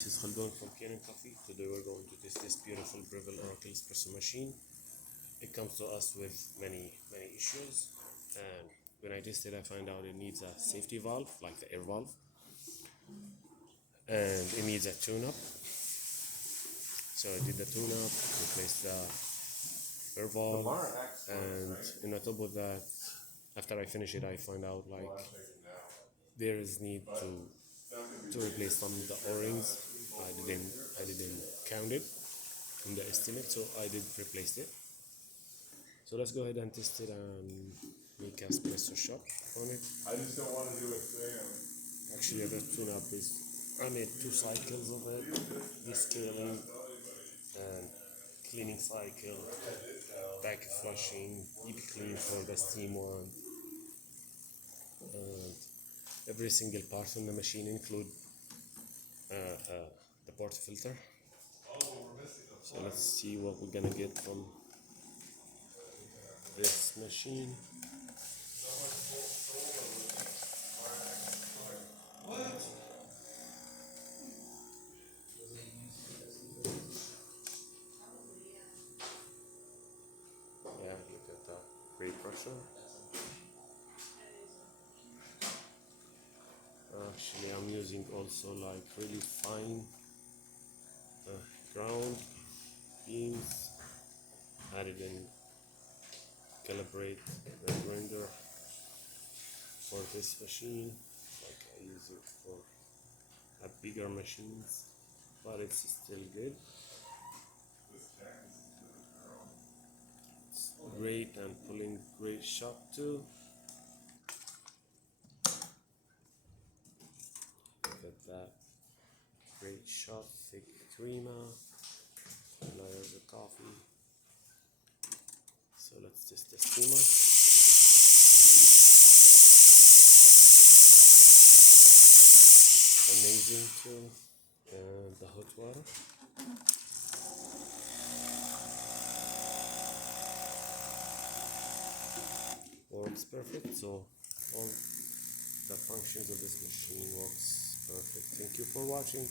This is Khaldun from Kanen Coffee. Today we're going to test this beautiful Breville Oracle Espresso machine. It comes to us with many issues, and when I tested I found out it needs a safety valve, like the air valve, and it needs a tune-up. So I did the tune-up, replaced the air valve, and on top of that, after I finish it I find out like there is need to replace some of the O-rings. I didn't count it in the estimate, so I did replace it. So let's go ahead and test it and make an espresso shot on it. I just don't want to do a thing. Actually, the tune-up is, I made 2 cycles of it, descaling and cleaning cycle, back flushing, deep clean for the steam one, and every single part on the machine include the port filter. So let's see what we're gonna get from this machine. Yeah, look at that great pressure. Actually, I'm using also like really fine ground beams. I didn't calibrate the grinder for this machine, like I use it for a bigger machines, but it's still good. It's great and pulling great shot too. Look at that great shot, thick creamer, layers of coffee. So let's test the steamer. Amazing too. And the hot water. Works perfect. So all the functions of this machine works perfect. Thank you for watching.